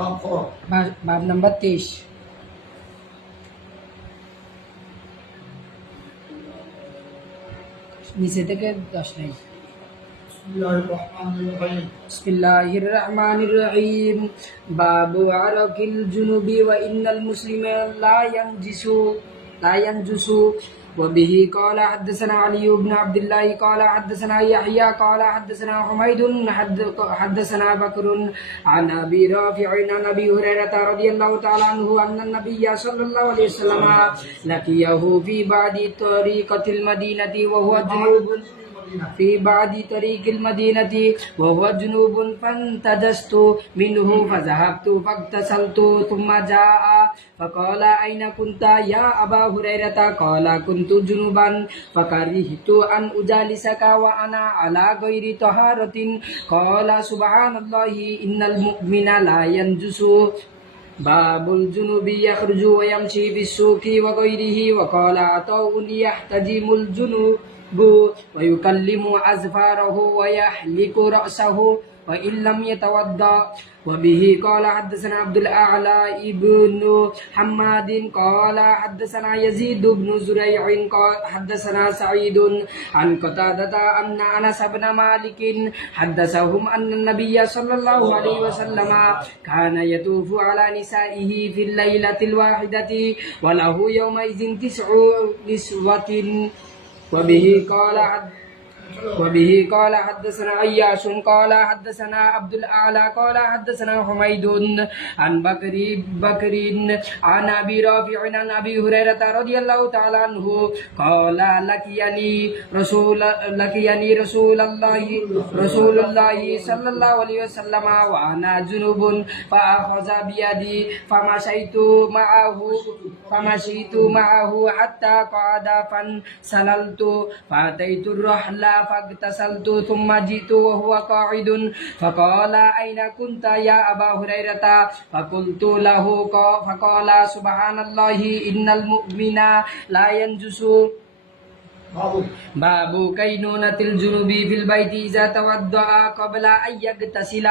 বাব নাম্বার 23। নিচে থেকে 10 নাই। বিসমিল্লাহির রহমানির রহিম। বাবু আরাকিল জুনুবি ওয়া ইন্নাল মুসলিমা লা ইয়ানজুসু وبه قال حدثنا علي بن عبد الله قال حدثنا يحيى قال حدثنا حميد حدثنا بكر عن ابي رافع عن ابي هريره رضي الله تعالى عنه ان النبي صلى الله عليه وسلم لقيه في بعد طريقة المدينة وهو جنوب وهو جنوب فانتجست منه فذهبت فاغتسلت ثم جاء فقال أين كنت يا أبا هريرة قال كنت جنوبا فكرهت أن أجالسك وأنا على غير طهارة قال سبحان الله إن المؤمن لا ينجس باب الجنوب يخرج ويمشي في السوق وغيره وقال عطاء يحتجم الجنوب ويكلم أظفاره ويحلق رأسه وإن لم يتوضأ وبه قال حدثنا عبد الأعلى ابن حماد قال حدثنا يزيد بن زريع قال حدثنا سعيد عن قتادة أن أنس بن مالك حدثهم أن النبي صلى الله عليه وسلم كان يطوف على نسائه في الليلة الواحدة وله يومئذ 9 نسوة وبه قال حدثنا عياش قال حدثنا عبد الأعلى قال حدثنا حميد عن بكر عن أبي رافع عن أبي هريرة رضي الله تعالى عنه قال لقيني رسول الله صلى الله عليه وسلم وأنا جنوب فأخذ بيدي فمشيت معه حتى قعد فانسللت فأتيت الرحل فاغتسلت ثم جئت وهو قاعد فقال أين كنت يا أبا هريرة فقلت له فقال سبحان الله إن المؤمن لا ينجس باب كينونة الجنوب في البيت إذا توضأ قبل أن يغتسل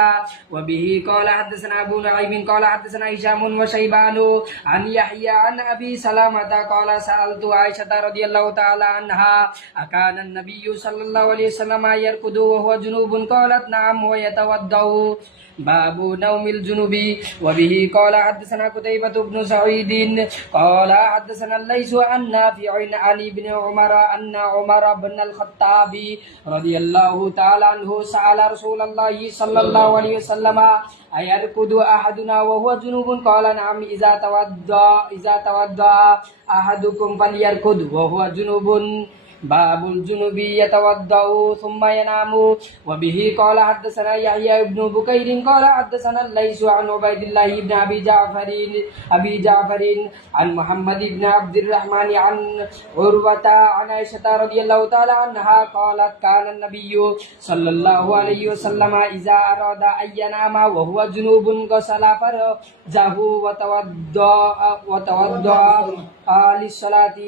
وبه قال حدثنا أبو نعيم قال حدثنا هشام وشيبان عن يحيى عن أبي سلامة قال سألت عائشة رضي الله تعالى عنها أكان النبي صلى الله عليه وسلم يركض وهو جنوب قالت نعم ويتوضأ باب نوم الجنوب وبه قال حدثنا قتيبة بن سعيد قال حدثنا الليث عن نافع عن ابن عمر أن عمر بن الخطاب رضي الله تعالى عنه سأل رسول الله صلى الله عليه وسلم أيركض أحدنا وهو جنوب قال نعم إذا توضأ أحدكم فليركض وهو جنوب باب الجنوب يتوضأ ثم ينام وبه قال حدثنا يحيى بن بكير قال حدثنا الليث عن عبيد الله بن أبي جعفر عن محمد بن عبد الرحمن عن عروة عن عائشة رضي الله تعالى عنها قالت كان النبي صلى الله عليه وسلم إذا أراد أن ينام وهو جنوب غسل فرجه وتوضأ للصلاة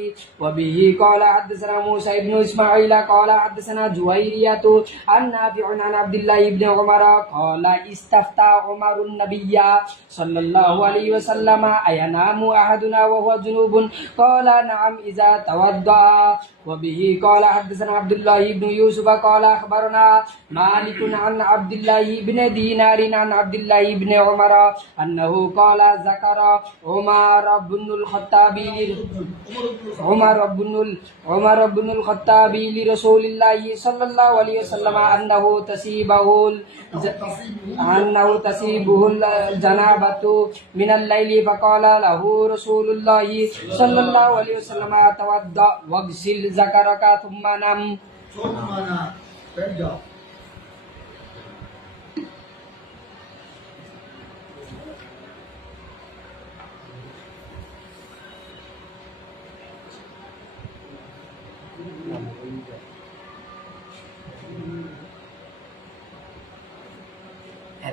وبه قال حدثنا موسى بن إسماعيل قال حدثنا جويرية عن نافع عن عبد الله بن عمر قال استفتى عمر النبي صلى الله عليه وسلم أينام أحدنا وهو جنوب قال نعم إذا توضأ وبه قال حدثنا عبد الله بن يوسف قال أخبرنا مالك عن عبد الله بن دينار عن عبد الله بن عمر أنه قال ذكر عمر بن الخطاب لرسول الله صلى الله عليه وسلم أنه تصيبه الجنابة من الليل فقال له رسول الله صلى الله عليه وسلم توضأ واغسل ذكرك ثم نم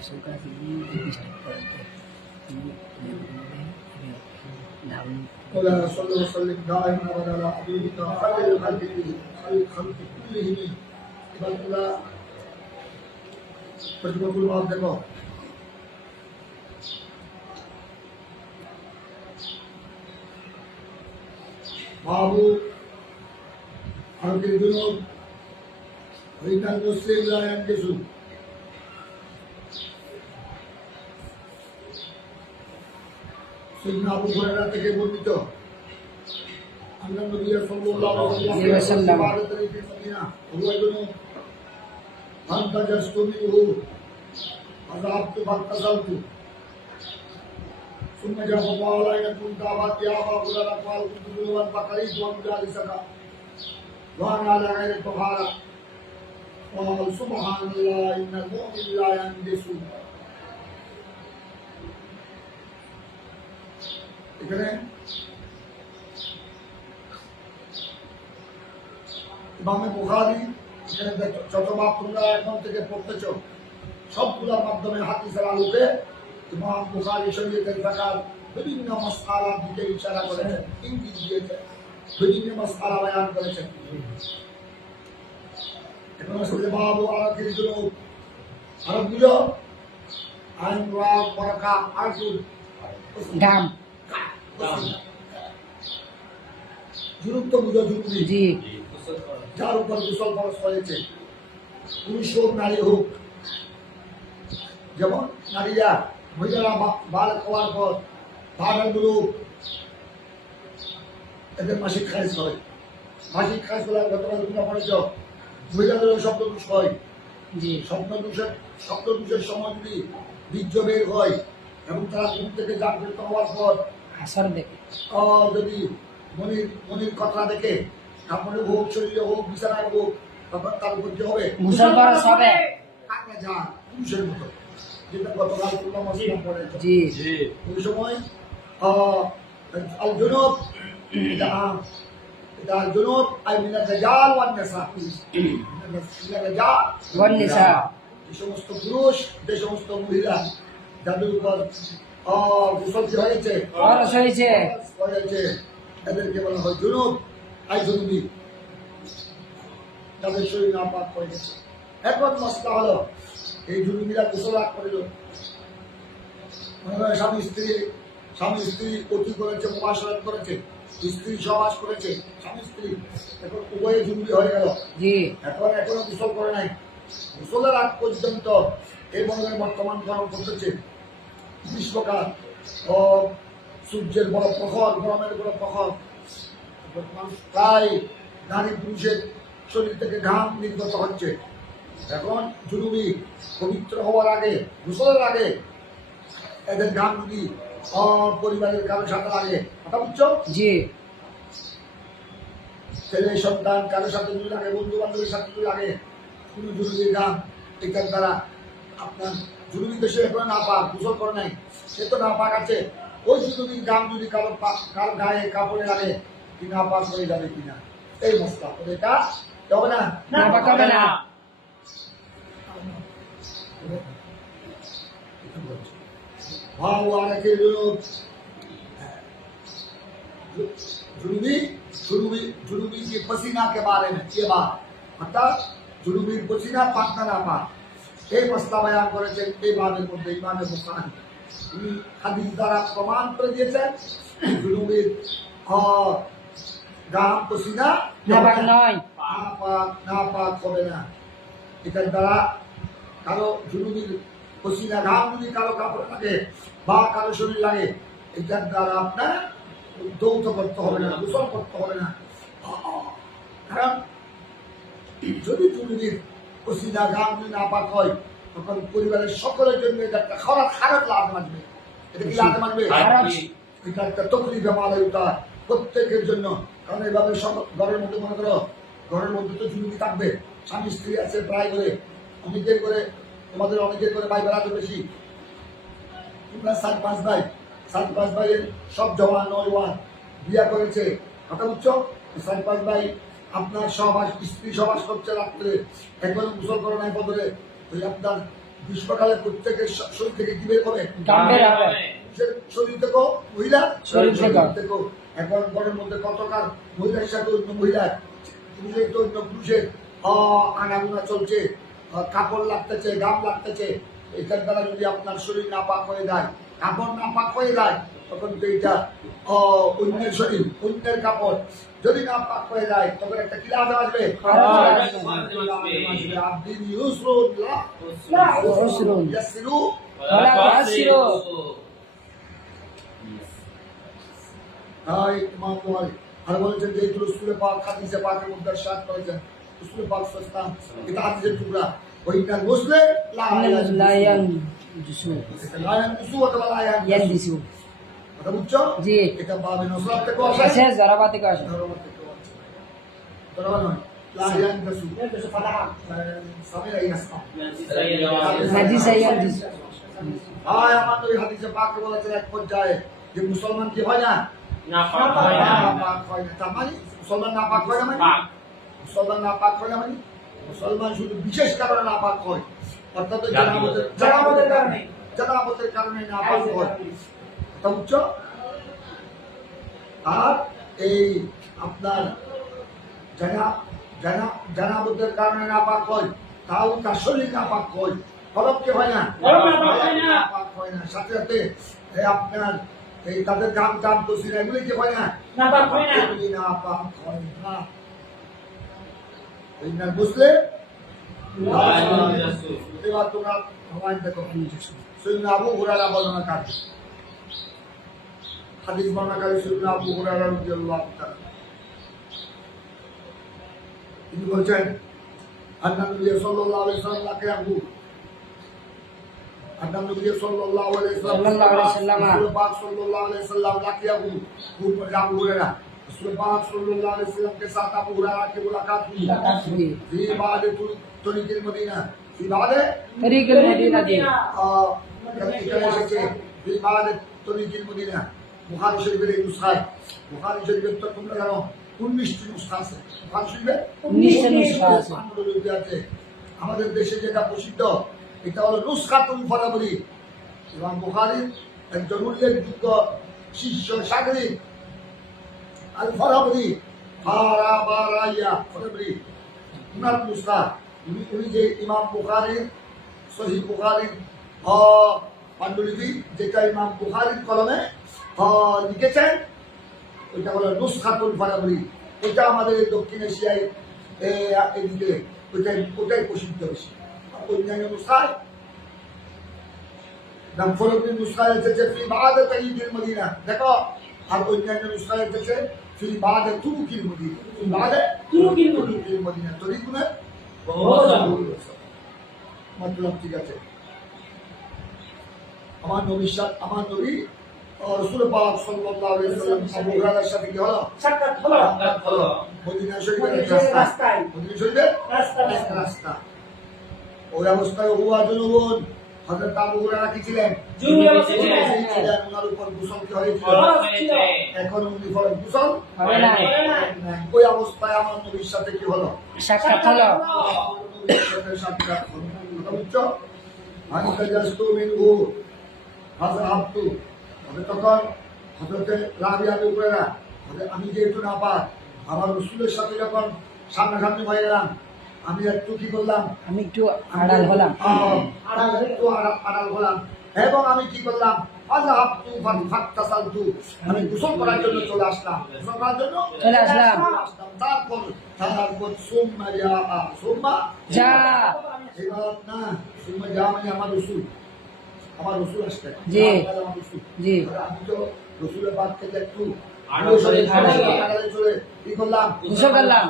suka sini disturb करते ولا صلى وسلم دائما ابدا على حبيبك خير الخلق كلهم بل प्रतिमा देखो বাবু আরকের জন্য রিটার্ন মুসলিম লায়ন কিছু سيدنا أبو هريرة থেকে বর্ণিত أن النبي صلى الله عليه وسلم بعد طريق المدينة هو ابن فانتجست منه فذهبت فاغتسلت ثم جاء فقال أين كنت أبت يا أبا هريرة قال كنت جنبا فقريت ومجالسك وأنا على غير الطهارة قال سبحان الله إن المؤمن لا ينجس এখানে ইমামে বুখারী এখানে যত বাপ তোমরা এখন থেকে পড়তেছ সবগুলোর মাধ্যমে হাদিসের আলোকে ইমাম বুখারী শরীয়তের থাকার বিভিন্ন মাসআলার দিকে ইশারা করেছেন, ইঙ্গিত দিয়েছেন, বিভিন্ন মাসআলা বয়ান করেছেন। এখন আসলে বাবু আরকের জন্য আরবগুলো আইন রাও পরাকা আরকুল গাম গুরুত্ব বুঝো জরুরি জি যার উপর গোসল ফরজ হয়েছে, পুরুষ হোক নারী হোক। যেমন নারীরা মহিলারা বাল খাওয়ার পর বাগানগুলো এদের মাসিক খারিজ করে, মাসিক খারিজ করে গতকাল তোমরা পড়েছ মহিলাদেরও শব্দদোষ হয়। জি শব্দদোষের সময় যদি বীর্য বের হয় এবং তারা ঘুম থেকে জাগ্রত হওয়ার পর আসর দেখে যদি মনির কথা দেখে কাপড়ে হোক, শরীরে হোক, বিছানায় হোক, তখন তার উপর কি হবে? গোসল ফরজ হবে কাকা যান পুরুষের মতো, যেটা গতকাল তোমরা মসজিদে পড়েছ। জি ওই সময় আল জুনুব এটা আল জুনুব I Minar রিজাল one Nisa, Minar রিজাল one নিসা, যে সমস্ত পুরুষ, যে সমস্ত মহিলা যাদের উপর গোসল কি হয়েছে, ফরজ হয়েছে, এদেরকে বলা হয় জুনুব আই জুনুবি, তাদের শরীর নাপাক হয়ে গেছে। এখন মশলা হলো এই জুনুবিরা গোসল রাগ করিল, স্বামী স্ত্রী অতি করেছে, মুবাশারাত করেছে, স্ত্রী সহবাস করেছে, স্বামী স্ত্রী এখন উভয়ে জুনুবি হয়ে গেল। জি এখনো গোসল করে নাই, গোসলের আগ পর্যন্ত এই বনের বর্তমান গরম করতেছে, গ্রীষ্মকাল ও সূর্যের বড় প্রখর, গরমের বড় প্রখর, মানুষ প্রায় নারী পুরুষের শরীর থেকে ঘাম নির্গত হচ্ছে। এখন জরুরি পবিত্র হওয়ার আগে, গোসলের আগে এদের ঘাম যদি পরিবারের কারোর সাথে লাগে, কথা বুঝছো? জি ছেলে সন্তান কারোর সাথে যদি লাগে, বন্ধু বান্ধবের সাথে যদি লাগে, কোনো জরুরি ঘাম এটার দ্বারা আপনার জরুরি দেশে এখন না পাক, গোসল করে নাই, সে তো না পাক আছে, ওই জরুরি ঘাম যদি কারো গায়ে কাপড়ে লাগে কি না পাক হয়ে যাবে কিনা, এই মশলা এটা হবে না, না পাকাবে না। जुनूबी के पसीना के बारे में ये बात অর্থাৎ জুনুবির পসিনা পাক না পাক, এই মশলা বয়ান করেছেন এই বাদের মধ্যে ইমামে বুখারী। উনি হাদিস দ্বারা প্রমাণ করে দিয়েছেন জুনুবির গাম পসিনা নাপাক নয়, নাপাক হবে না। এটার দ্বারা কারো জুনুবির পসিনা ঘাম যদি কারো কাপড় লাগে বা কারো শরীর লাগে, এটার দ্বারা আপনার দৌত করতে হবে না, গোসল করতে হবে না। কারণ যদি জুনুবির পসিনা ঘাম যদি নাপাক হয়, তখন পরিবারের সকলের জন্য এটা একটা খারাপ লাভ মানবে। এটা কি লাভ মানবে? এটা একটা তকলিফে মালায়ুতা প্রত্যেকের জন্য। কারণ এইভাবে সব ঘরের মধ্যে মনে করো, ঘরের মধ্যে তো জুনুবি থাকবে, স্বামী স্ত্রী আছে প্রায় করে, অনেকের করে, তোমাদের অনেকের করে ভাই বেড়া তো বেশি, তোমরা 4-5 ভাই, 4-5 ভাইয়ের সব জওয়ান নওয়ান বিয়া করেছে, কথা বুঝছো? 4-5 ভাই আপনার সহবাস, স্ত্রী সহবাস করছে রাত্রে, একবার গোসল করে নাই বদলে, ওই আপনার গ্রীষ্মকালে প্রত্যেকের শরীর থেকে কি বের হবে? শরীর থেকেও মহিলা শরীর থেকেও। এখন ঘরের মধ্যে কতকাল মহিলার সাথে অন্য মহিলার, পুরুষের তো অন্য পুরুষের আনাগোনা চলছে, কাপড় লাগতেছে, গাম লাগতেছে, এটার দ্বারা যদি আপনার শরীর নাপাক হয়ে যায়, কাপড় নাপাক হয়ে যায়, তখন তো এটা অন্যের শরীর, অন্যের কাপড় যদি নাপাক হয়ে যায়, তখন একটা কি লাভ আসবে? আব্দিন ইউসরুন লা উসরুন ইয়াসিরু ওয়ালা তুআসিরু। ইমাম বুখারী আর বলেছেন যে এইগুলো রাসূল পাক হাদিসে পাকের মধ্যে ইরশাদ করেছেন, রাসূল পাক সাল্লাল্লাহু আলাইহি ওয়াসাল্লাম এটা হাদিসের টুকরা, ওইটার বসলে লা লা ইয়ানজুসু ইয়ানজুসু অথবা লা ইয়ানদিসু। কথা বুঝছো? জি। এটা বাবে নসরাত থেকে আসে, আছে জরাবাতে কা আছে। ধর্ম থেকে আসে। ধর্ম নয়, লা ইয়ানজুসু ফাতাহা সামিরা ইয়াসা। হাদিস ইয়ানদিস। আমার নবী হাদিসে পাকে বলেছেন এক পর্যায়ে যে মুসলমান কি হয় না? নাপাক হয় না। তার মানে মুসলমান নাপাক হয় না মানে? মুসলমান নাপাক হয় না মানে? মুসলমান শুধু বিশেষ কারণে নাপাক হয়, অর্থাৎ জানাবতের কারণে নাপাক হয়। কথা বুঝছো? আর এই আপনার জানাবতের কারণে নাপাক হয়, তাও তার শরীর নাপাক হয়, ফলক কি হয় না? নাপাক হয় না। সাথে সাথে আপনার এই তাদের গাম টাম পসিনা এগুলি কি হয় না? নাপাক হয় না। এগুলি নাপাক হয় না। এই না বুঝলে? এবার তোমরা ভগবান দেখো, সৈয়দনা আবু হুরায়রা বর্ণনাকারী, হাদিস বর্ণনাকারী সৈয়দনা আবু হুরায়রা রাদিয়াল্লাহু তাআলা, তিনি বলছেন আন্না নবী সাল্লাল্লাহু আলাইহি ওয়াসাল্লাম লাকিয়াহু, আন্না নবী সাল্লাল্লাহু আলাইহি ওয়াসাল্লাম রাসূল পাক সাল্লাল্লাহু আলাইহি ওয়াসাল্লাম লাকিয়াহু, আবু হুরায়রা रसूल पाक सल्लल्लाहु अलैहि वसल्लम के साथ अबू हुरैरा की मुलाकात हुई फी बाद तरीक़ुल मदीना, फी बाद तरीक़ुल मदीना दी এখানে এসেছে ফি बाद तरीक़ुल मदीना। বুখারী শরীফের এই নুসখায়, বুখারী শরীফের তো তোমরা জানো 19টি নুসখা আছে, বুখারী শরীফে 19টি নুসখা আছে। আমাদের দেশে যেটা প্রসিদ্ধ এটা হলো নুসখাতুল ফারাবরি। ইমাম বুখারীর একজন উল্লেখযোগ্য শিষ্য সাগরিদ আল ফারাবরি, ফারাবারাইয়া ফারাবরি, উনার নুসখা, উনি যে ইমাম বুখারীর সহিহ বুখারীর পাণ্ডুলিপি যেটা ইমাম বুখারীর কলমে লিখেছেন, ওইটা হলো নুসখাতুল ফারাবরি। এটা আমাদের দক্ষিণ এশিয়ায় এদিকে ওটাই প্রসিদ্ধ বেশি। অন্যান্য নুসখায় নাম ফারাবরির নুসখায় এসেছে ফি বাদ তাইয়িবিল মদিনা, দেখো, আর অন্যান্য নুসখায় এসেছে ফি বাদ তুরুকিল মদিনা, ফি বাদ তুরুকিল মদিনা। তরিকুনে মতলব ঠিক আছে। আমার নবী রাসূল পাক সাল্লাল্লাহু আলাইহি ওয়াসাল্লাম আবু হুরায়রার সাথে কি হলো? সাক্ষাৎ হলো। মদিনা শরীফের রাস্তায়, মদিনা শরীফের রাস্তা। ওই অবস্থায় হুয়া জুনুবুন, হযরত আবু হুরায়রা কি ছিলেন? ছিলেন। ওনার উপর গোসল কি হয়েছিল? এখন উনি ফরজ গোসল হবে না। ওই অবস্থায় আমার নবীর সাথে কি হলো? সাক্ষাৎ হলো। নবীর সাথে সাক্ষাৎ হলো। কথা বুঝছো? আমি তাজাস্তু মিনহু ফাযহাবতু, তখন হযরতে রাবিয়া আবু হুরায়রা, আমি যেহেতু নাপাক, আমার রাসূলের সাথে যখন সামনাসামনি হয়ে গেলাম, আমি একটু কি করলাম? আমি একটু আড়াল হলাম। আড়াল হলাম এবং আমি কি করলাম? ফাযহাবতু ফাতাসালতু, আমি গোসল করার জন্য চলে আসলাম। গোসল করার জন্য চলে আসলাম। তারপর সুম্মা যা এবার না, সুম্মা যা মানে আমার রসুল আসতেন। জি। আমার রসুল। জি। আমি তো রসুলের বাদ থেকে একটু আড়ালে চলে কি করলাম? গোসল করলাম।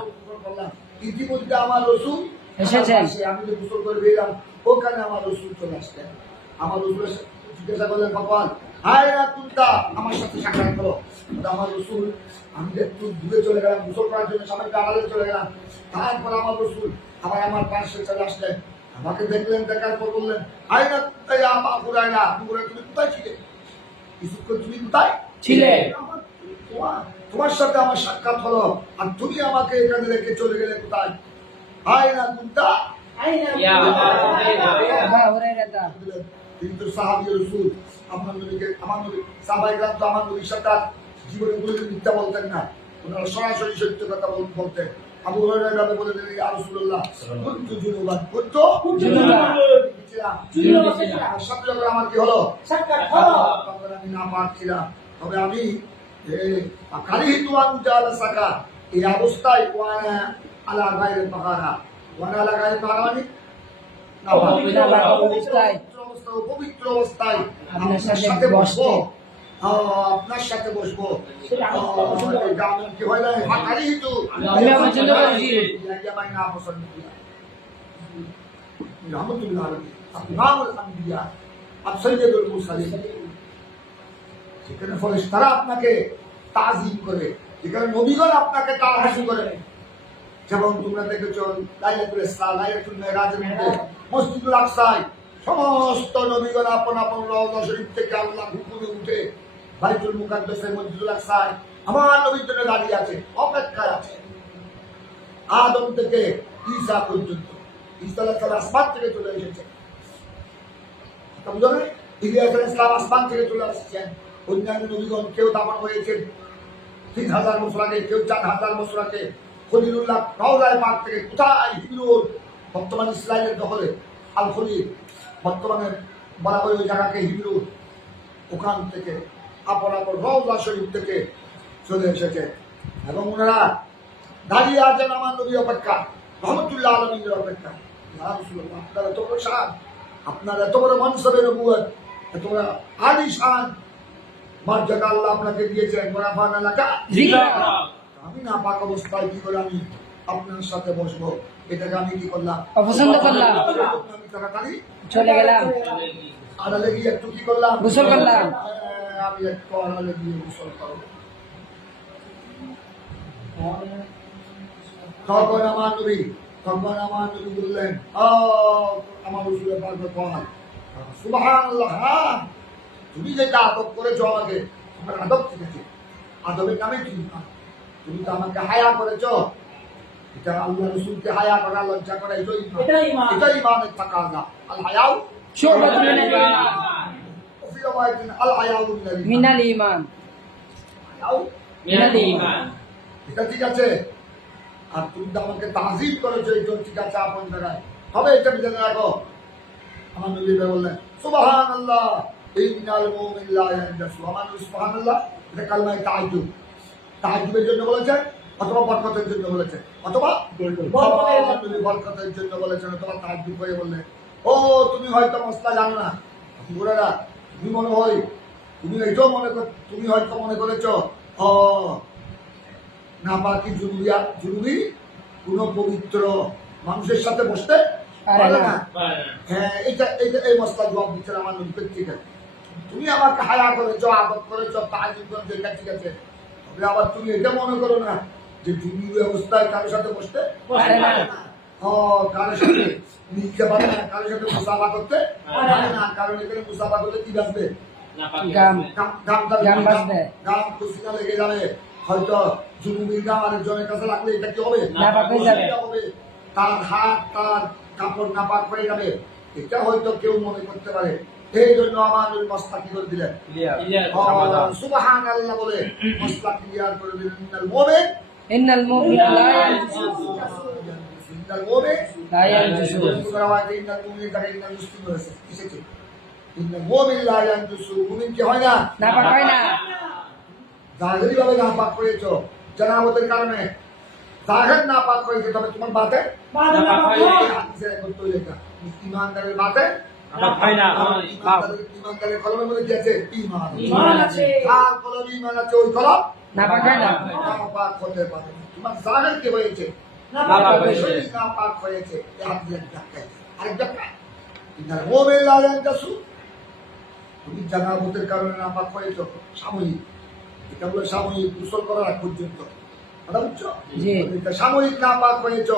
ইতিমধ্যে আমার রসুল এসেছেন। আমি যে গোসল করে বেরলাম, ওখানে আমার রসুল চলে আসতেন। আমার রসুলের জিজ্ঞাসা করলেন, ভগবান হায় না কুন্তা, আমার সাথে সাক্ষাৎ করো। আমার রসুল, আমি যে একটু দূরে চলে গেলাম গোসল করার জন্য, সামনে আড়ালে চলে গেলাম, তারপর আমার রসুল আবার আমার পাশে চলে আসলেন। আমাকে দেখলেন, দেখার পর বললেন, হায় না কুন্তা ইয়া আবু হুরায়রা, আবু হুরায়রা তুমি কোথায় ছিলে? কিছুক্ষণ তুমি কোথায় ছিলে? তোমার সাথে আমার সাক্ষাৎ হলো, আর তুমি আমাকে এখানে রেখে চলে গেলে কোথায়? হায় না কুন্তা ইয়া আবু হুরায়রা। কিন্তু সাহাবী রাসূল আমার নবী সাহাবায়ে কেরাম তো আমার নবীর সাথে জীবনে কোনোদিন মিথ্যা বলতেন না, ওনারা সরাসরি সত্য কথা বলতেন। আবু হুরায়রা বলে দিলেন, ইয়া রাসূলুল্লাহ কুনতু জুনুবান, কুনতু জুনুবান, ছিলাম? জুনুবি ছিলাম। আর সাথে যখন আমার কি হলো? সাক্ষাৎ হলো। তখন আমি নাপাক ছিলাম। তবে আমি কারিহিতু আন জালাসাকা, এই অবস্থায় ওয়ানা আলা গায়রি তাহারা, ওয়ানা আলা গায়রি তাহারা মানে নাপাক অবস্থায় পবিত্র অবস্থায় আপনার সাথে বসবো। বসতে। আপনার সাথে বসবো। এটা আমার কি হয় না? কারিহিতু আমি পছন্দ করেছি। আমি না পছন্দ করি। রহমতুল্লাহ আলাইহি, ইমামুল আম্বিয়া, সাইয়্যিদুল মুরসালিন। যেখানে ফেরেশতারা আপনাকে তাজিম করে, যেখানে নবীগণ আপনাকে তাজিম করে, যেমন তোমরা দেখেছো লাইলাতুল ইসরা, লাইলাতুল মিরাজের মধ্যে মসজিদুল আকসায় সমস্ত নবীগণ আপন আপন রওজা শরীফ থেকে আল্লাহর হুকুমে উঠে বাইতুল মুকাদ্দাসের মসজিদুল আকসায় আমার নবীর জন্য দাঁড়িয়ে আছে, অপেক্ষায় আছে। আদম থেকে ঈসা পর্যন্ত। ঈসা আলাইহিস সালাম আসমান থেকে চলে এসেছে, বুঝো না? ইলিয়াস আলাইহিস সালাম আসমান থেকে চলে আসছেন। অন্যান্য নবীগণ কেউ দাফন হয়েছেন 3000 বছর আগে, কেউ 4000 বছর আগে। খলিলুল্লাহ রওজায়ে পাক থেকে কোথায় হিজরত, বর্তমান ইসরায়েলের দখলে আল খলিল, বর্তমানে বরাবর ওই জায়গাকে হিজরত, ওখান থেকে আপন আপন রওজা শরীফ থেকে চলে এসেছে এবং ওনারা দাঁড়িয়ে আছেন আমার নবী অপেক্ষা, রহমতুল্লাহ আলামিনের অপেক্ষা। ইয়া রাসূলুল্লাহ, আপনারা এত বড় শান, আপনার এত বড় মনসবে নবুয়ত, এত বড় আলিশান মর্যাদা আল্লাহ আপনাকে দিয়েছেন। ওয়ারাফানা লাকা যিকরা। আমি না পাক অবস্থায় কি করে আমি আপনার সাথে বসবো? এটাকে আমি কি করলাম? অপছন্দ করলাম। আমি তাড়াতাড়ি চলে গেলাম, আড়ালে গিয়ে একটু কি করলাম? গোসল করলাম। আমি একটু আড়ালে গিয়ে গোসল করবো। তখন আমার নবী বললেন, আমার রসুলের পাক কয়, সুবহানাল্লাহ, হ্যাঁ, তুমি যেটা আদব করেছো আমাকে, তোমার আদব ঠিক আছে। আদবের নামে কি? তুমি তো আমাকে হায়া করেছো। এটা আল্লাহ রসুলকে হায়া করা, লজ্জা করা, এটাই ইমানের তাকাজা। আল হায়াউ শু'বাতুন মিনাল ঈমান। ওফি রাওয়ায়াতিন আল হায়াউ মিনাল ঈমান। মিনাল ঈমান। হায়াউ মিনাল ঈমান। এটা ঠিক আছে। আর তুমি তো আমাকে তাজিম করেছো, এই ঠিক আছে আপন জায়গায়। তবে এটা জেনে রাখো, আমার নবী বললেন, সুবহানাল্লাহ, ইন্নাল মুমিন লা ইয়ানজাসু। আমার নবী সুবহানাল্লাহ, এটা কালমায়ে তাআজ্জুব, তাআজ্জুবের জন্য বলেছেন, অথবা বরকতের জন্য বলেছেন, অথবা বরকতের জন্য বলেছেন, অথবা তাআজ্জুব হয়ে বললেন, ও তুমি হয়তো মশলা জানো না বুড়ারা, তুমি মনে হয় তুমি এটাও তুমি হয়তো মনে করেছো ও নাপাকি জরুরি কোন পবিত্র মানুষের সাথে বসতে পারে না। হ্যাঁ, এই মশলা জবাব দিচ্ছেন আমার নবী। ঠিক আছে, তুমি আমাকে হায়া করেছো, আদব করেছো, তাজিম করেছো, এটা ঠিক আছে। তবে আবার তুমি এটা মনে করো না যে জরুরি অবস্থায় কারোর সাথে বসতে পারে না। কারোর সাথে মিলতে পারে না, কারোর সাথে মুসাফা করতে পারে না। কারণ এখানে মুসাফা করতে কি বাঁচবে? গাম গাম বাঁচবে। গাম খুশিনা লেগে যাবে। হয়তো জুনুবির গাম আরেকজনের কাছে লাগলে এটা কি হবে? নাপাক হয়ে যাবে। হবে। তার হাত, তার কাপড় নাপাক হয়ে যাবে, এটা হয়তো কেউ মনে করতে পারে। এই জন্য আমার ওই মশলা কি করে দিলেন? সুবহানাল্লাহ বলে মশলা ক্লিয়ার করে দিলেন। ইন্নাল মুমিনা লা ইয়ানজুসু। ইন্নাল মুমিন লা ইয়ানজুসু। ইন্নাল মুমিন তাকে ইন্নাল মুসলিম হয়েছে, এসেছে। ইন্নাল মুমিন লা ইয়ানজুসু, মুমিন কি হয় না? নাপাক হয় না। জাহিরি ভাবে নাপাক হয়েছো জানাবতের কারণে, জাহের নাপাক হয়েছে, তবে তোমার বাতে হাদিসের একত্র লেখা, ইমানদারের বাতে ইমানদারের কলমের মধ্যে কি আছে? ঈমান আছে। আর কলমে ঈমান আছে, ওই কলম নাপাক হয় না। নাপাক হতে পারে না। তোমার জাহের কি হয়েছে? নাপাক হয়েছে। শরীর নাপাক হয়েছে। এই হাদিসের ব্যাখ্যা। আরেক ব্যাখ্যা, ইন্নাল মুমিন লা ইয়ানজাসু, তুমি জানাবতের কারণে নাপাক হয়েছো সাময়িক। এটা হলো সাময়িক, গোসল করার আগ পর্যন্ত। কথা বুঝছো? জি। এটা সাময়িক নাপাক হয়েছো।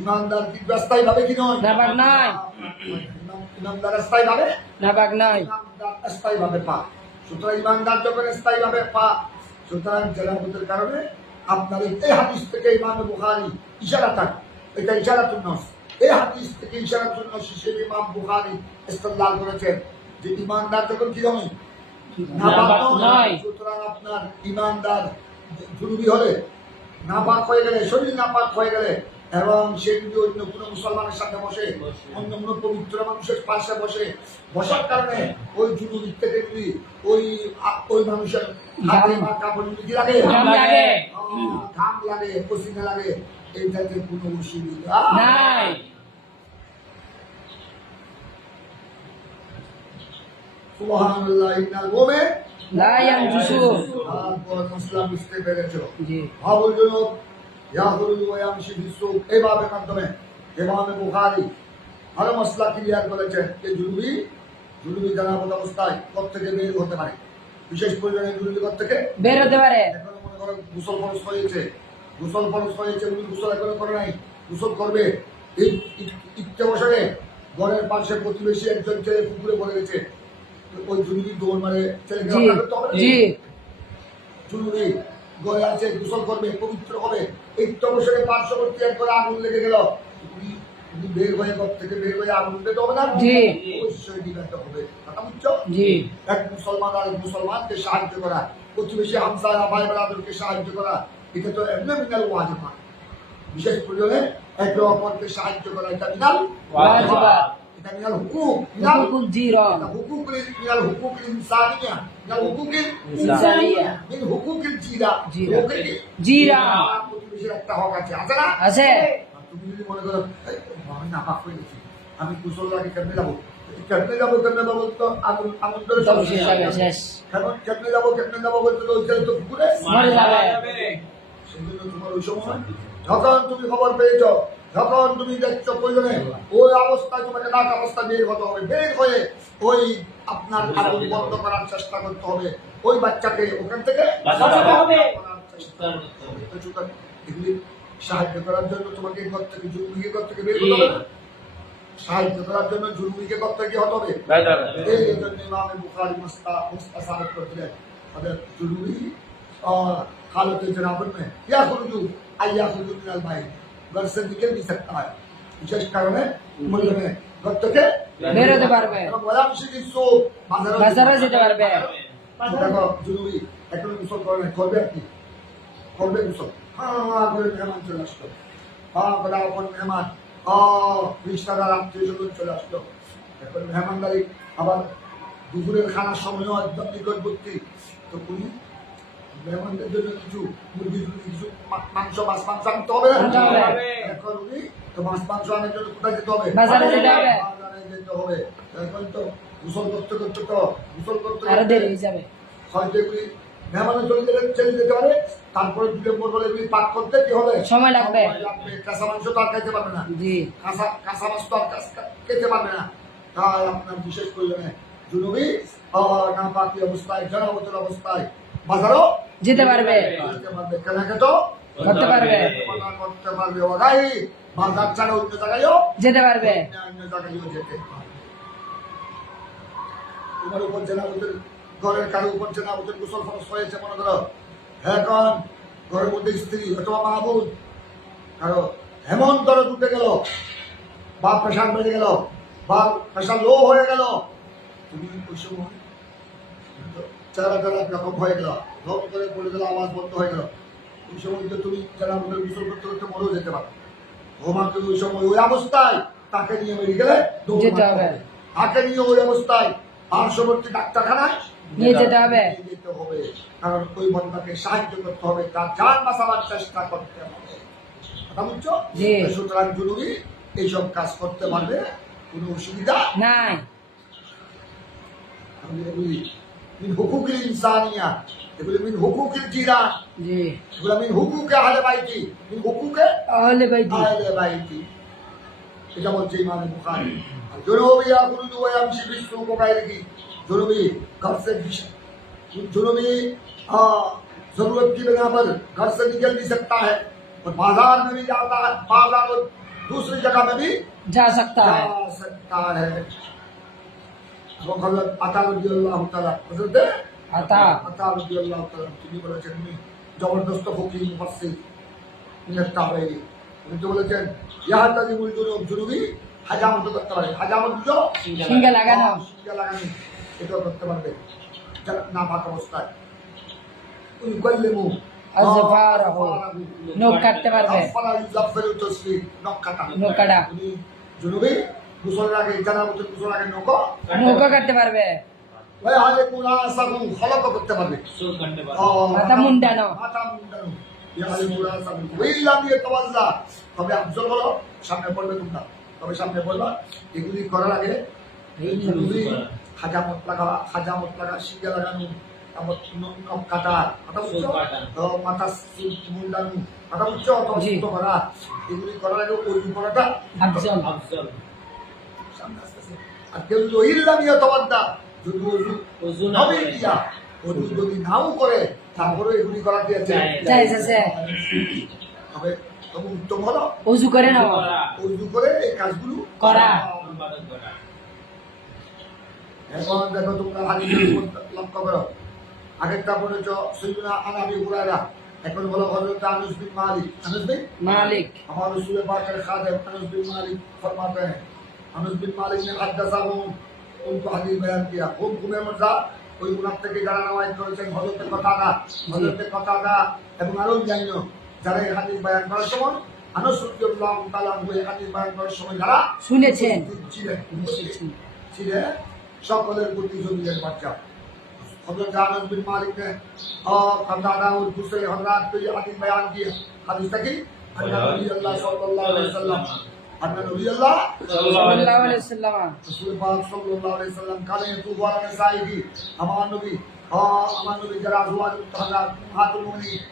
ইমানদার কি স্থায়ী ভাবে কি নয়? নাপাক নয়। ইমানদার স্থায়ী ভাবে, নাপাক নয়। ইমানদার স্থায়ী ভাবে পা। সুতরাং ইমানদার যখন স্থায়ী ভাবে পা, সুতরাং জানাবতের কারণে আপনার এই হাদিস থেকে ইমাম বুখারী ইশারাতান, এটা ইশারাতুন নাস, এই হাদিস থেকে ইশারাতুন নাস হিসেবে ইমাম বুখারী ইস্তেদলাল করেছেন যে ইমানদার যখন কি নয়? নাপাক নয়। সুতরাং আপনার ইমানদার জরুরি হলে, নাপাক হয়ে গেলে, শরীর নাপাক হয়ে গেলে, এবং সে যদি অন্য কোনো মুসলমানের সাথে বসে, অন্য কোনো পবিত্র মানুষের পাশে বসার কারণে ওই জুনুবির থেকে যদি ওই মানুষের হাতে বা কাপড় যদি কি লাগে, ঘাম লাগে। ঘাম লাগে, পসিনা লাগে, এইটাতে কোনো অসুবিধা নাই। সুবহানাল্লাহ, ইন্নাল মুমিন লা ইয়ানজুসু। তারপর মশলা বুঝতে পেরেছ। জি। হাবুল জুনুব ইয়াখরুজু ওয়া ইয়ামশি ফিস-সুক, এই ভাবে মাধ্যমে ইমাম বুখারী আরো মশলা ক্লিয়ার করেছেন যে জুনুবি জানাবত অবস্থায় ঘর থেকে বের হতে পারে। বিশেষ প্রয়োজনে জুনুবি ঘর থেকে বের হতে পারে। এখন মনে করো গোসল ফরজ হয়েছে, উনি গোসল এখনো করে নাই, গোসল করবে। এই ইচ্ছে বছরে ঘরের পাশে প্রতিবেশী একজন ছেলে পুকুরে পড়ে গেছে, ওই জুনুবি দৌড় মারে ছেলেকে জি রক্ষা করতে হবে না? জি জুনুবি ঘরে আছে, গোসল করবে, পবিত্র হবে। এই তবসরে পার্শ্ববর্তী একবার আগুন লেগে গেল, উনি বের হয়ে ঘর থেকে বের হয়ে আগুন দিতে হবে না? জি। অবশ্যই দিতে হবে। কথা বুঝছো? জি। এক মুসলমান আর এক মুসলমানকে সাহায্য করা, প্রতিবেশী হামসা ভাই ব্রাদারকে সাহায্য করা, এটা তো এমনি মিনাল ওয়াজিব। বিশেষ প্রয়োজনে একে অপরকে সাহায্য করা, এটা মিনাল ওয়াজিবাত। এটা মিনাল হুকুক, মিনাল হুকুকুল জিরা। হুকুক, মিনাল হুকুক ইনসানিয়া, মিনাল হুকুক ইনসানিয়া। মিন হুকুকিল জিরা। জিরা। হুকুক কি? জিরা। প্রতিবেশীর একটা হক আছে, আছে না? আছে। আর তুমি যদি মনে করো এই, আমি নাপাক হয়ে গেছি, আমি কুশল লাগে কেমনে যাবো তো আগুন ধরে সব শেষ হবে, শেষ। এখন কেমনে যাবো বলতে তো ওই ছেলে তো পুকুরে মরে যাবে। সেই জন্য তোমার ওই সময় যখন তুমি খবর পেয়েছ, যখন তুমি দেখছো প্রয়োজনে ওই অবস্থায় তোমাকে নাক অবস্থা বের হতে হবে, বের হয়ে ওই আপনার আগুন বন্ধ করার চেষ্টা করতে হবে, ওই বাচ্চাকে ওখান থেকে বাঁচাতে হবে। করার চেষ্টা করতে হবে। তো সুতরাং এগুলি সাহায্য করার জন্য তোমাকে ঘর থেকে জরুরি ঘর থেকে বের হতে হবে না? সাহায্য করার জন্য জরুরিকে ঘর থেকে হতে হবে। এই জন্য ইমাম বুখারী মুস্তাসারত করতেন তাদের জরুরি हालत जनाबत में या खुरुजू आया खुरुजू मिनल भाई घर से निकल भी सकता है विशेष कारण है मुल्क में घर থেকে বের হতে পারবে। এবং ওয়ালামশি দিসু বাজারে যেতে পারবে। দেখো জরুরি এখন গোসল করবে আর কি করবে গোসল, হ্যাঁ করে মেহমান চলে আসলো, হ্যাঁ বড় আপন মেহমান, রিশতাদার আত্মীয় স্বজন চলে আসলো। এখন মেহমানদারি আবার দুপুরের খানার সময়ও একদম নিকটবর্তী, তো উনি মেহমানদের জন্য কিছু মুরগি কিছু মাংস মাছ মাংস আনতে হবে না? এখন উনি তো মাছ মাংস আনার জন্য কোথায় যেতে হবে? বাজারে যেতে হবে। বাজারে যেতে হবে। এখন তো গোসল করতে আরো দেরি হয়ে যাবে। হয়তো এগুলি মেহমানের চলে যেতে পারে, তারপরে বিলম্ব বলে এগুলি পাক করতে কি হবে? সময় লাগবে। কাঁচা মাংস তো আর খাইতে পারবে না, জি। কাঁচা মাছ তো আর খেতে পারবে না। তাই আপনার বিশেষ প্রয়োজনে জুনুবি না পাকি অবস্থায়, জনাবতের অবস্থায় বাজারও যেতে পারবে। কেনাকাটাও করতে পারবে। করতে পারবে। ওরাই বাজার ছাড়া অন্য জায়গায়ও যেতে পারবে। অন্য জায়গায়ও যেতে পারবে। তোমার উপর জেনাবতের ঘরের কারো উপর জেনাবতের গোসল ফরজ হয়েছে মনে করো, এখন ঘরের মধ্যে স্ত্রী অথবা মাহবুব কারো এমন দরদ উঠে গেল, বা প্রেশার বেড়ে গেল, বা প্রেশার লো হয়ে গেল, তুমি ওই সময় চেহারা রকম হয়ে গেল, ধপ করে পড়ে গেল, আওয়াজ বন্ধ হয়ে গেল, ওই সময় তো তুমি জেনাবতের গোসল করতে করতে মরেও যেতে পারো। ঘুমাতে ওই সময় ওই অবস্থায় তাকে নিয়ে মেডিকেলে যেতে হবে। তাকে নিয়ে ওই অবস্থায় পার্শ্ববর্তী ডাক্তারখানায় নিয়ে যেতে হবে। যেতে হবে, কারণ ওই বন্ধাকে সাহায্য করতে হবে, তার জান বাঁচাবার চেষ্টা করতে হবে। কথা বুঝছো? জি। সুতরাং জরুরি এইসব কাজ করতে পারবে, কোনো অসুবিধা নাই। আমি এগুলি মিন হুকুকিল ইনসানিয়া, এগুলি মিন হুকুকিল জিরান, জি। এগুলো মিন হুকুকে আহলে বাইতি, মিন হুকুকে আহলে বাইতি। আহলে বাইতি। এটা বলছে ইমাম বুখারী। আর জুনুবি ইয়াখরুজু ওয়া ইয়ামশি ফিস-সুক ওয়া গায়রিহি, জুনুবি घर से जुनूबी जरूरत की बिना पर घर से निकल भी सकता है और बाजार में भी जाता है, बाजार और दूसरी जगह में भी जा सकता है। जा सकता है। वो हजरत अता রাদিয়াল্লাহু তাআলা হযরত আতা রাদিয়াল্লাহু তাআলা তিনি বলেছেন, উনি জবরদস্ত ফকিহ মুফাসসির মিনাত তাবেঈন, উনি তো বলেছেন ইয়াহতাজিমুল জুনুবি হাজামত করতে পারে। হাজামত বুঝো? সিঙ্গে লাগানো। সিঙ্গে লাগানো, এটাও করতে পারবে না পাক অবস্থায়। উনি কল্লেমু আজফারাহু নখ কাটতে পারবে আফারা ইউজাফফারু তাসফির নখ কাটা নখ কাটা উনি জুনুবি গোসলের আগে জানাবতের গোসলের আগে নখ কাটতে পারবে ওই আলে মুনাসাবু খলক করতে পারবে চুল কাটতে পারবে মাথা মুন্ডানো মাথা মুন্ডানো ইয়া আলে মুনাসাবু ওইলা দিয়ে তাওয়াজ্জা তবে আফজল হলো সামনে পড়বে তোমরা তবে সামনে পড়বা এগুলি করার আগে এই জুনুবি হাজামত লাগা শিখে লাগানো তারপর নখ কাটা কথা বুঝছো তো মাথা মুন্ডানো কথা বুঝছো অত করা এগুলি করার আগে ওই করাটা আফজল আফজল সামনে আসতেছে আর কেউ যদি ইল্লা নিয়ে তাওয়াজ্জা যদি ওযু না হবে করে কিয়া ওযু যদি নাও করে তারপরে এগুলি করা দিয়েছে জায়েজ আছে তবে তবে উত্তম হলো ওযু করে নাও ওযু করে এই কাজগুলো করা। সম্পাদন করা এখন দেখো তোমরা হাদিস লক্ষ্য করো আগেরটা বলেছ সৈয়দনা আনাবি হুরায়রা এখন বলো হযরত আনাস বিন মালিক মালিক हमारे रसूल पाक के खादिम अनस बिन मालिक फरमाते हैं अनस बिन मालिक ने हदसाहु उनको हदीस बयान किया खूब घुमे मजा ওই গুনাহ থেকে যারা নামাজ করেছেন হযরতের কথাটা এবং আরো জানিও যারা এই হাদিস বয়ান করার সময় আনাস রাদিয়াল্লাহু তাআলা ওই হাদিস বয়ান করার সময় যারা শুনেছেন ছিলেন সকলের প্রতি জমিনের বাচ্চা हजरत अनस बिन मालिक ने और कतादा और दूसरे हजरात को ये हदीस बयान किए हदीस की अन्ना नबी अल्लाह सल्लल्लाहु अलैहि वसल्लम अन्ना नबी अल्लाह সাল্লাল্লাহু আলাইহি ওয়াসাল্লাম रसूल पाक सल्लल्लाहु अलैहि वसल्लम काले तू वाला नसाई की আমার নবী যারা আজওয়াজ মুতাহারাত হাতুল মুমিনিন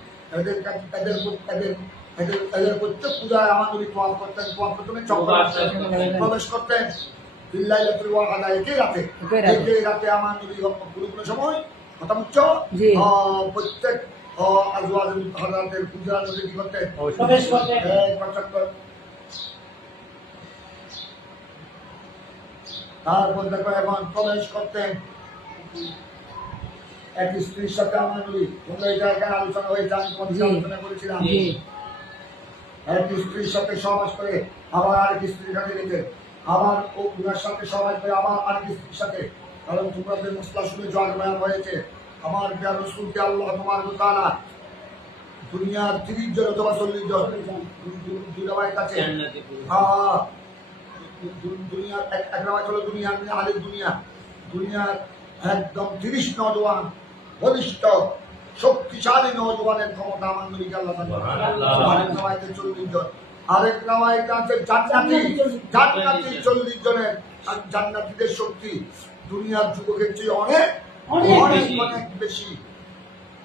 এদের প্রত্যেক পূজায় আমার নবী তোয়াফ করতেন প্রবেশ করতেন বিল্লাইলাতুল ওয়াহাদা একই রাতে আমার নবী কোনো সময় কথা বুঝছো প্রত্যেক আজওয়াজ মুতাহারাতের পূজা নবী কি করতেন প্রবেশ করতেন তারপর দেখো এখন প্রবেশ করতেন এক স্ত্রীর সাথে আমার নবী তোমরা এটা এখানে আলোচনা হয়েছে আমি আলোচনা করেছিলাম এক স্ত্রীর সাথে সহবাস করে আবার আরেক স্ত্রীর কাছে যেতেন আবার ও উনার সাথে সহবাস করে আবার আরেক স্ত্রীর সাথে কারণ তোমাদের মশলা শুনে জয় বয়ান হয়েছে আমার প্রিয় রসুলকে আল্লাহ তোমার তাআলা দুনিয়ার 30 জন অথবা 40 জন দুনিয়ার কাছে দুনিয়ার এক রাওয়াত হলো দুনিয়ার আলের দুনিয়ার একদম 30 নওজওয়ান বলিষ্ঠ শক্তিশালী নওজওয়ানের ক্ষমতা আমার নবীকে আল্লাহ আরেক রাওয়াতে 40 জন আরেক রাওয়াতে আছে জান্নাতি 40 জনের আর জান্নাতীদের শক্তি দুনিয়ার যুবকের চেয়ে অনেক বেশি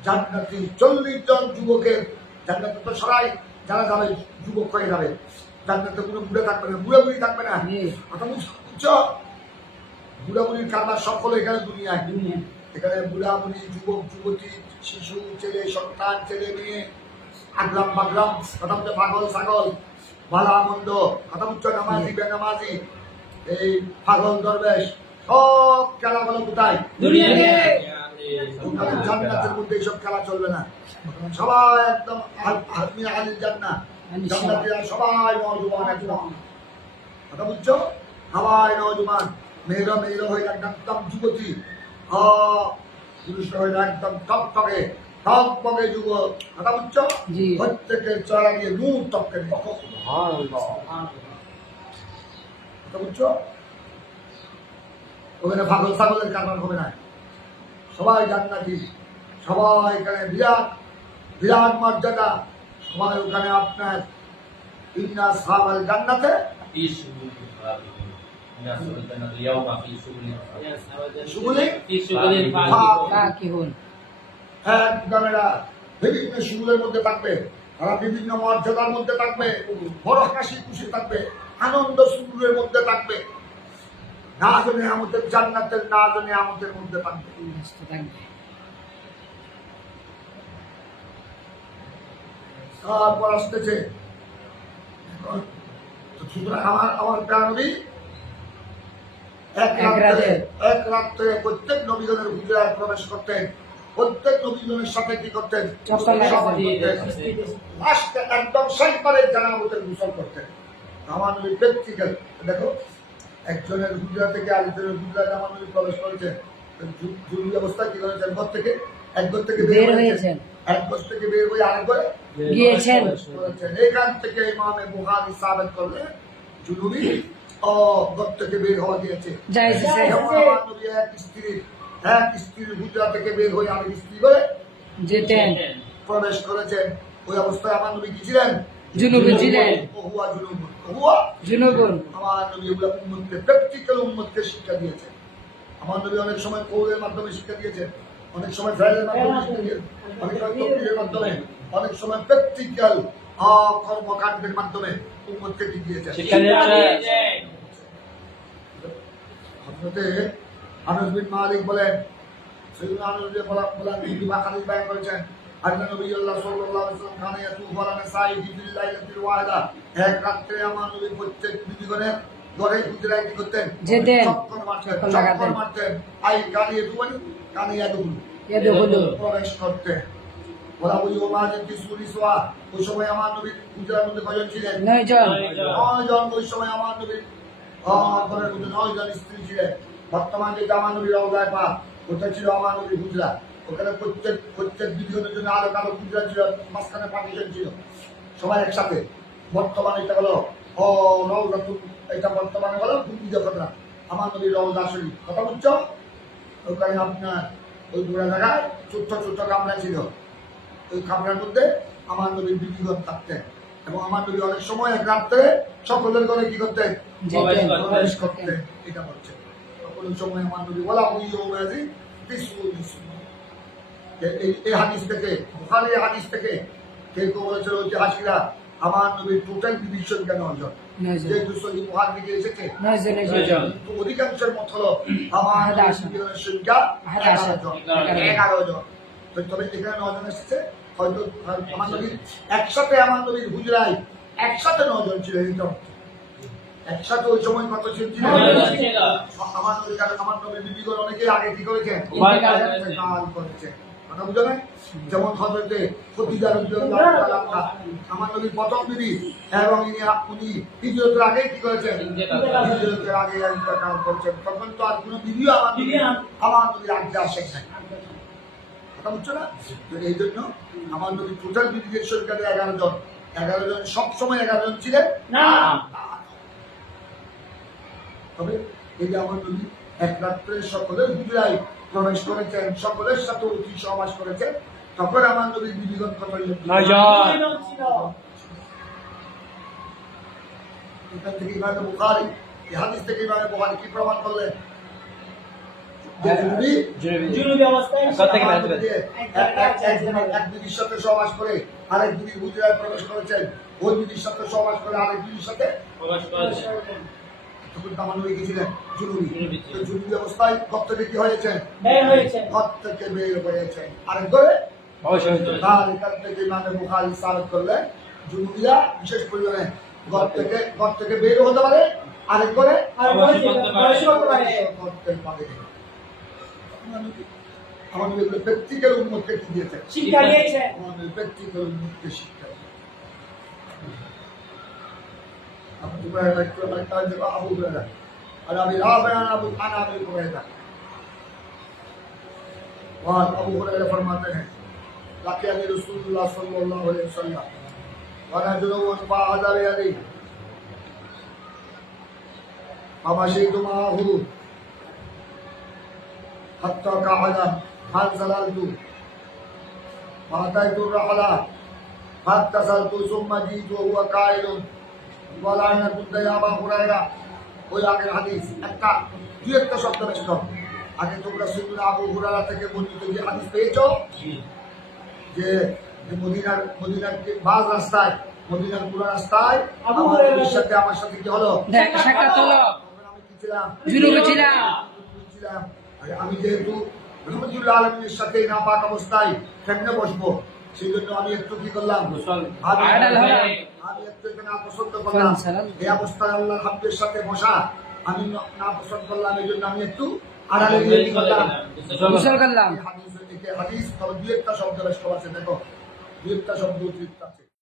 জান্নাতি 40 জন যুবকের জান্নাতে তো সবাই যারা যাবে যুবক হয়ে যাবে জান্নাতে কোনো বুড়া থাকবে না বুড়ি থাকবে না কথা বুঝছো বুড়াবুড়ির কারবার সকল এখানে দুনিয়ায় এখানে বুড়াবুড়ি যুবক যুবতী শিশু ছেলে সন্তান ছেলে মেয়ে আগরাম বাগরাম কথা বুঝছো পাগল ছাগল ভালা মন্দ কথা বুঝছো নামাজি বেনামাজি এই পাগল দরবেশ সব খেলাগুলো কোথায় জান্নাতের মধ্যে এইসব খেলা চলবে না সবাই একদম আলির জান্নাত জান্নাতীরা সবাই নওজওয়ান একদম কথা বুঝছো সবাই নওজওয়ান মেয়েরা হয়ে একদম যুবতী পুরুষরা হয়ে একদম টকটকে যুবক কথা বুঝছো প্রত্যেকের চড়া দিয়ে নূর টপকে কথা বুঝছো ওখানে পাগল ছাগলের কারবার হবে না সবাই জান্নাতি সবাই এখানে বিরাট মর্যাদা সবাই ওখানে আপনার ইন্না সাহাবাল জান্নাতে বিভিন্ন সুগুলের মধ্যে থাকবে তারা বিভিন্ন মর্যাদার মধ্যে থাকবে বড় হাসি খুশি থাকবে আনন্দ সুগুলের মধ্যে থাকবে না জানে আমাদের জান্নাতের না জানে আমাদের মধ্যে থাকবে তারপর আসতেছে সুতরাং আমার প্রাণবী এক রাত্রে প্রত্যেক নবীগণের হুজরায় প্রবেশ করতেন প্রত্যেক নবীগণের সাথে কি করতেন একদম শেষবারে জানাবতের গোসল করতেন আমার নবী প্র্যাকটিক্যাল দেখো একজনের হুজরা থেকে আরেকজনের হুজরায় আমার নবী প্রবেশ করেছেন জরুরি অবস্থায় কি করেছেন এক ঘর থেকে বের হয়েছেন এক ঘর থেকে বের হয়ে আরেক ঘরে গিয়েছেন। করেছেন। এখান থেকে ইমামে বুখারী সাবিত করলেন জুনুবি ও ঘর থেকে বের হওয়া দিয়েছে। জায়েজ আছে। যেমন আমার নবী এক স্ত্রীর হুজরা থেকে বের হয়ে আরেক স্ত্রী করে যেতেন। প্রবেশ করেছেন। ওই অবস্থায় আমার নবী কি ছিলেন? জুনুবি ছিলেন। ওহুয়া জুনুবুন। ওহুয়া জুনুবুন। আমার নবী এগুলো উম্মতকে প্র্যাকটিক্যাল উম্মতকে শিক্ষা দিয়েছেন। আমার নবী অনেক সময় কৌলের মাধ্যমে শিক্ষা দিয়েছেন, অনেক সময় ফেলের মাধ্যমে শিক্ষা দিয়েছেন, অনেক সময় তকবীরের মাধ্যমে, অনেক সময় প্র্যাকটিক্যাল কর্মকাণ্ডের মাধ্যমে উম্মতকে কি দিয়েছেন? শিক্ষা দিয়েছে। হযরতে আনাস বিন মালিক বলেন, সাইয়্যিদুনা আনাস রাদিয়াল্লাহু বলেন তিনি হাদিস বয়ান করেছেন, আল্লাহ নবী সাল্লাল্লাহু আলাইহি ওয়াসাল্লাম কানা ইয়াতুফু আলা নিসাইহি ফিল লাইলাতিল ওয়াহিদা। এক রাতে আমার নবী প্রত্যেক বিবিগণের ঘরে হুজরায় কি করতেন? যেতেন। চক্কর মারতেন, চক্কর লাগাতেন। চক্কর মারতেন। আই কানিয়ে দুবানি কানিয়া দুবুল ইয়াদখুলু। প্রবেশ করতেন। ওরা ওই ওমাজের কি সুরিসওয়া ওই সময় আমার নবী হুজরার মধ্যে কয়জন ছিলেন? 9 জন। 9 জন। ওই সময় আমার নবীর ঘরের মধ্যে 9 জন স্ত্রী ছিলেন। বর্তমান যেটা আমার নবীর রওজায় পাক, ওটা ছিল আমার নবীর হুজরা। ওখানে প্রত্যেক বিধিগণের জন্য আরো কারো হুজরা ছিল, মাঝখানে পার্টিশন ছিল, সবাই একসাথে। বর্তমানে এটা হলো রওজাতুল, এটা বর্তমানে হলো ভূমি ঘটনা আমার নবীর রওজা শরীফ। কথা বুঝছো? ওখানে আপনার ওই ঘোড়া জায়গায় ছোট্ট ছোট্ট কামরা ছিল। ওই কামরার মধ্যে আমার নবীর বিধিগণ থাকতেন এবং আমার নবী অনেক সময় এক রাত্রে সকলের ঘরে কি করতেন? যেতেন। প্রবেশ করতেন। এটা বলছে সকল সময় আমার নবী বলা ওই ওমাজি এই হাদিস থেকে, বুখারীর হাদিস থেকে কেউ কেউ বলেছিল ঐতিহাসিকরা আমার নবীর টোটাল বিবির সংখ্যা 9 জন। 9 জন। যেহেতু সহি বুখারী থেকে এসেছে 9 জন এসেছেন। কিন্তু অধিকাংশের মত হলো আমার নবীর সংখ্যা 11 জন। 11 জন। তবে এখানে 9 জন এসেছে, হয়তো আমার নবীর একসাথে আমার নবীর হুজরায় একসাথে 9 জন ছিল। একসাথে ওই সময় কত ছিল? আমার নবীর কাছে আমার নবীর বিবিগণ অনেকেই আগে কি করেছেন? ইন্তেকাল করেছেন। কথা বুঝো না? যেমন হযরতে খদীজা রাদিয়াল্লাহু তাআলা আনহা আমার নবীর প্রথম বিবি এবং উনি হিজরতের আগে কি করেছেন? হিজরতের আগে ইন্তেকাল করেছেন। তখন তো আর কোনো বিবিও আমার নবীর আগে আসেন নাই। কথা বুঝছো না? তো এই জন্য আমার নবী টোটাল বিবিদের সংখ্যা 11 জন। 11 জন সবসময় 11 জন ছিলেন না। তবে এই যে আমার নবী এক রাত্রে সকলের হুজরায় প্রবেশ করেছেন, সকলের সাথে অতি সহবাস করেছেন, তখন আমার নবীর বিবিগণ কত? 9 জন। এখান থেকে ইমাম বুখারী, এই হাদিস থেকে ইমাম বুখারী কি প্রমাণ করলেন? যে জুনুবি অবস্থায় এক বিবির সাথে সহবাস করে আরেক বিবির হুজরায় প্রবেশ করেছেন, ওই বিবির সাথে সহবাস করে আরেক বিবির সাথে প্রবেশ করেছে। তখন আমার নবী গেছিলেন জুনুবি। তো জুনুবি অবস্থায় ঘর থেকে কি হয়েছেন? ঘর থেকে বের হয়েছেন আরেক ঘরে। তার এখান থেকে ইমাম বুখারী সাবিত করলেন জুনুবিরা বিশেষ পরিমাণে ঘর থেকে বের হতে পারে, আরেক ঘরে করতে পারে। আমার নবী প্র্যাকটিক্যাল উম্মতকে কি দিয়েছেন? শিক্ষা দিয়েছেন। আমার নবী প্র্যাকটিক্যাল উম্মতকে শিক্ষা দিয়েছেন। أبو هريرة عن أبي رافع عن أبي هريرة قال أبو هريرة फरमाते हैं لقيني رسول الله صلى الله عليه وسلم وأنا جنوب فأخذ بيدي فمشيت معه حتى قعد فانزللت فأتيت الرحلة فاتصلت ثم جئت وهو قائل বলা না বুদ্ধ আবা হুরায়রা। ওই আগের হাদিস একটা দুই একটা শব্দ বেশি কম। আগে তোমরা সাইয়্যিদুনা আবু হুরায়রা থেকে বর্ণিত যে হাদিস পেয়েছো যে মদিনার বাজ রাস্তায়, মদিনার পুরো রাস্তায় আমার সাথে কি হলো? সাক্ষাৎ হলো। আমি কি ছিলাম? জুনুবি ছিলাম। আমি যেহেতু রহমতুল্লাহ আলামিনের সাথে নাপাক অবস্থায় কেমনে বসবো, সেই জন্য আমি একটু কি করলাম? আমি একটু এখানে পছন্দ করলাম। এই অবস্থায় আল্লাহর হাবিবের সাথে বসা আমি না পছন্দ করলাম, এই জন্য আমি একটু আড়ালে গিয়ে কি করলাম? গোসল করলাম। হাদিস তবে দুই একটা শব্দ বেশ কম আছে, দেখো দুই একটা শব্দ অতিরিক্ত আছে।